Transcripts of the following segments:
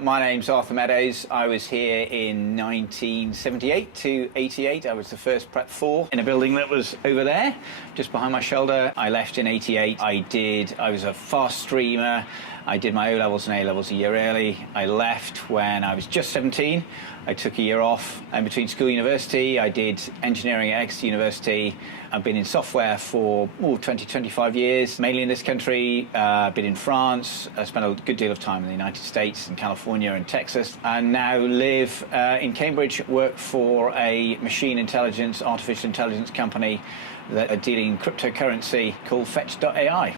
My name's Arthur Meadows. I was here in 1978 to 88. I was the first Prep 4 in a building that was over there, just behind my shoulder. I left in 88. I was a fast streamer. I did my O-levels and A-levels a year early. I left when I was just 17. I took a year off in between school and university. I did engineering at Exeter University. I've been in software for 20, 25 years, mainly in this country. I've been in France. I spent a good deal of time in the United States, in California and Texas. I now live in Cambridge, work for a machine intelligence, artificial intelligence company that are dealing in cryptocurrency called Fetch.ai.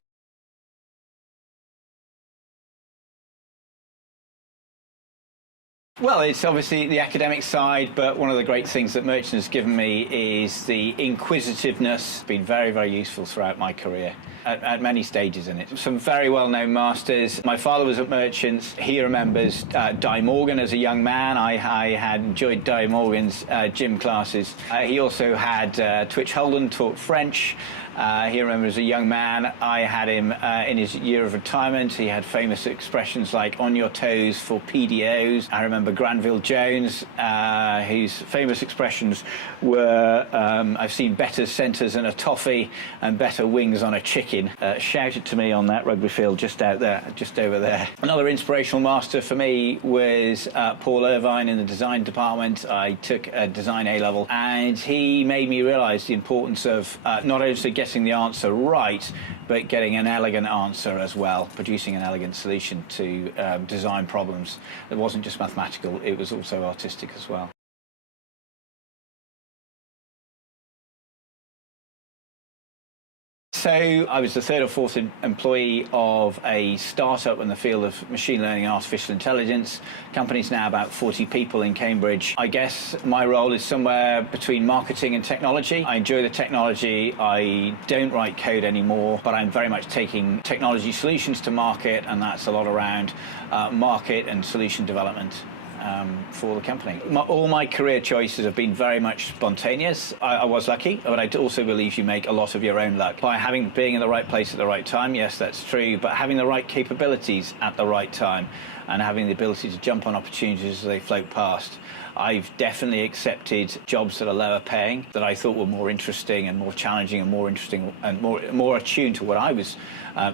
Well, it's obviously the academic side, but one of the great things that Merchant has given me is the inquisitiveness. It's been very, very useful throughout my career at many stages in it. Some very well-known masters. My father was at Merchants. He remembers Di Morgan as a young man. I had enjoyed Di Morgan's gym classes. He also had Twitch Holden taught French. He remembers as a young man. I had him in his year of retirement. He had famous expressions like "on your toes" for PDOs. I remember Granville Jones, whose famous expressions were "I've seen better centres in a toffee and better wings on a chicken." Shouted to me on that rugby field just out there, just over there. Another inspirational master for me was Paul Irvine in the design department. I took a design A-level, and he made me realise the importance of not only getting the answer right, but getting an elegant answer as well, producing an elegant solution to design problems that wasn't just mathematical, it was also artistic as well. So I was the third or fourth employee of a startup in the field of machine learning and artificial intelligence. Company's now about 40 people in Cambridge. I guess my role is somewhere between marketing and technology. I enjoy the technology. I don't write code anymore, but I'm very much taking technology solutions to market, and that's a lot around market and solution development. For the company. All my career choices have been very much spontaneous. I was lucky, but I also believe you make a lot of your own luck. By being in the right place at the right time, yes, that's true, but having the right capabilities at the right time and having the ability to jump on opportunities as they float past. I've definitely accepted jobs that are lower paying, that I thought were more interesting and more challenging and more interesting and more attuned to what I was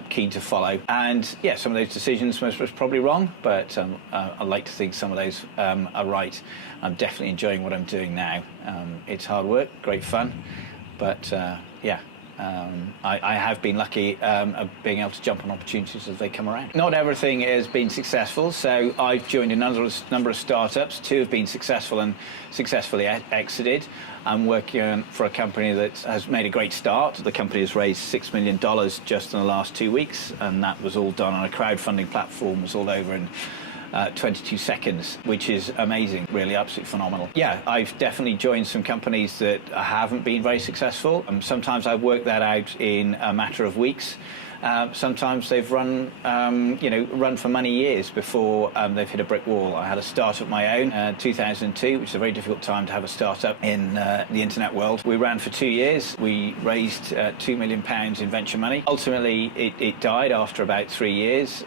keen to follow. And yeah, some of those decisions was probably wrong, but I like to think some of those are right. I'm definitely enjoying what I'm doing now. It's hard work, great fun, but yeah. I have been lucky of being able to jump on opportunities as they come around. Not everything has been successful, so I've joined a number of startups. 2 have been successful and successfully exited. I'm working for a company that has made a great start. The company has raised $6 million just in the last 2 weeks, and that was all done on a crowdfunding platform. It was all over in 22 seconds, which is amazing, really absolutely phenomenal. Yeah, I've definitely joined some companies that haven't been very successful. Sometimes I've worked that out in a matter of weeks. Sometimes they've run for many years before they've hit a brick wall. I had a startup of my own, 2002, which is a very difficult time to have a startup in the internet world. We ran for 2 years. We raised £2 million in venture money. Ultimately, it died after about 3 years.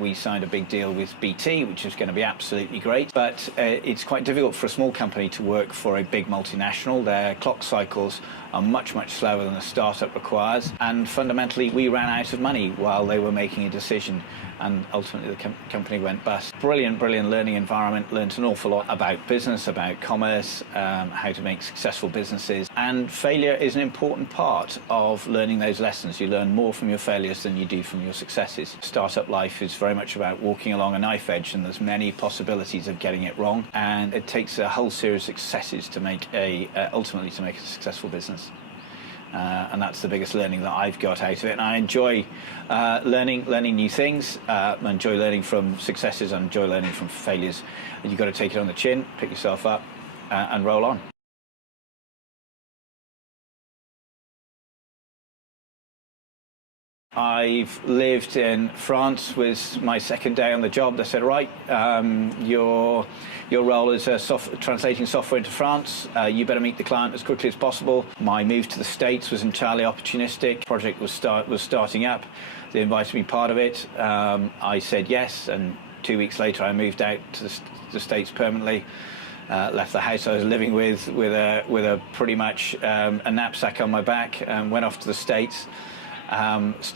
We signed a big deal with BT, which is going to be absolutely great. But it's quite difficult for a small company to work for a big multinational. Their clock cycles are much, much slower than a startup requires. And fundamentally, we ran out of money while they were making a decision, and ultimately the company went bust. Brilliant learning environment. Learned an awful lot about business, about commerce, how to make successful businesses. And failure is an important part of learning those lessons. You learn more from your failures than you do from your successes. Startup life is very much about walking along a knife edge, and there's many possibilities of getting it wrong. And it takes a whole series of successes to make ultimately to make a successful business. And that's the biggest learning that I've got out of it. And I enjoy learning new things. I enjoy learning from successes. I enjoy learning from failures. And you've got to take it on the chin, pick yourself up, and roll on. I've lived in France. Was my second day on the job. They said, right, your role is translating software into France. You better meet the client as quickly as possible. My move to the States was entirely opportunistic. The project was starting up. They invited me part of it. I said yes, and 2 weeks later, I moved out to the States permanently. Left the house I was living with a pretty much a knapsack on my back, and went off to the States.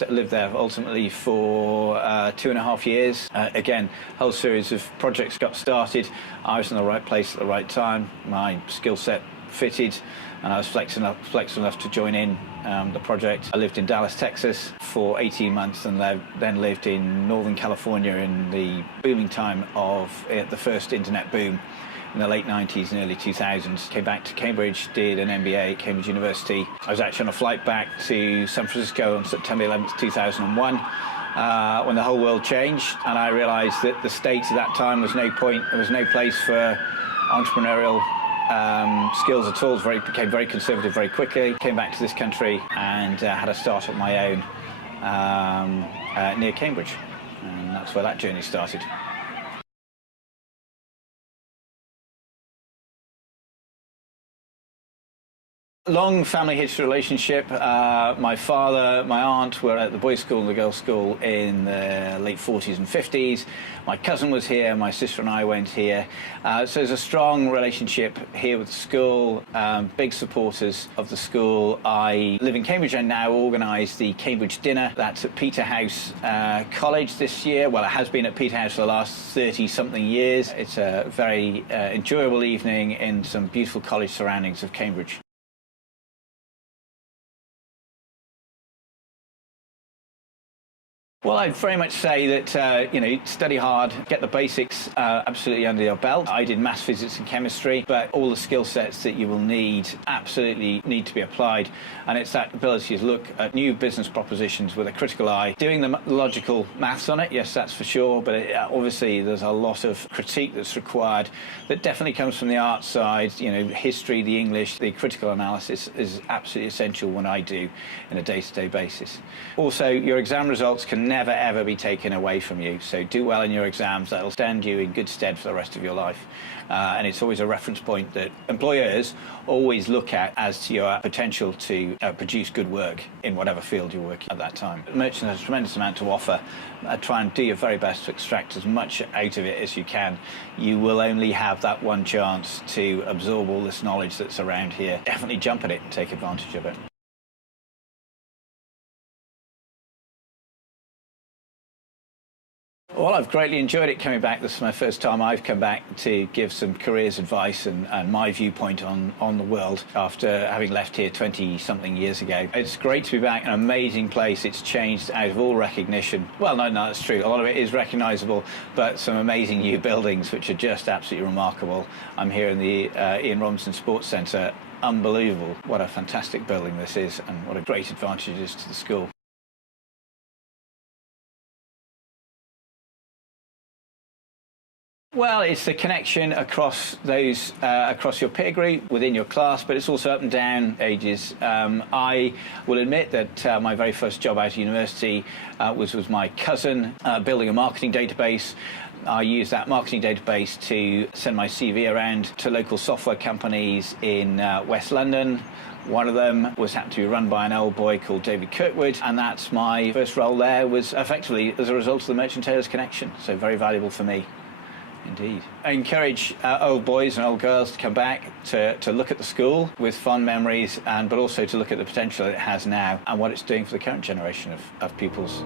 Lived there ultimately for 2.5 years. Again, a whole series of projects got started. I was in the right place at the right time. My skill set fitted, and I was flexible enough to join in the project. I lived in Dallas, Texas for 18 months, and then lived in Northern California in the booming time of the first internet boom in the late 90s and early 2000s. Came back to Cambridge, did an MBA at Cambridge University. I was actually on a flight back to San Francisco on September 11th, 2001, when the whole world changed, and I realised that the States at that time was no place for entrepreneurial skills at all. Became very conservative very quickly. Came back to this country and had a start of my own near Cambridge, and that's where that journey started. Long family history relationship. My father, my aunt were at the boys' school and the girls' school in the late 40s and 50s. My cousin was here, my sister and I went here. So there's a strong relationship here with the school, big supporters of the school. I live in Cambridge and now organise the Cambridge Dinner. That's at Peterhouse College this year. Well, it has been at Peterhouse for the last 30-something years. It's a very enjoyable evening in some beautiful college surroundings of Cambridge. Well, I'd very much say that, study hard, get the basics absolutely under your belt. I did maths, physics and chemistry, but all the skill sets that you will need absolutely need to be applied. And it's that ability to look at new business propositions with a critical eye. Doing the logical maths on it, yes, that's for sure, but obviously there's a lot of critique that's required that definitely comes from the art side. History, the English, the critical analysis is absolutely essential when I do in a day-to-day basis. Also, your exam results can never ever be taken away from you, so do well in your exams. That'll stand you in good stead for the rest of your life, and it's always a reference point that employers always look at as to your potential to produce good work in whatever field you're working at that time. Merchant has a tremendous amount to offer. Try and do your very best to extract as much out of it as you can. You will only have that one chance to absorb all this knowledge that's around here. Definitely jump at it and take advantage of it. Well, I've greatly enjoyed it coming back. This is my first time I've come back to give some careers advice and my viewpoint on the world after having left here 20-something years ago. It's great to be back, an amazing place. It's changed out of all recognition. Well, no, that's true. A lot of it is recognisable, but some amazing new buildings which are just absolutely remarkable. I'm here in the Ian Robinson Sports Centre. Unbelievable. What a fantastic building this is, and what a great advantage it is to the school. Well, it's the connection across your peer group, within your class, but it's also up and down ages. I will admit that my very first job out of university was with my cousin, building a marketing database. I used that marketing database to send my CV around to local software companies in West London. One of them happened to be run by an old boy called David Kirkwood, and that's my first role there, was effectively as a result of the Merchant Taylors connection, so very valuable for me. Indeed. I encourage old boys and old girls to come back to look at the school with fond memories, but also to look at the potential it has now and what it's doing for the current generation of pupils.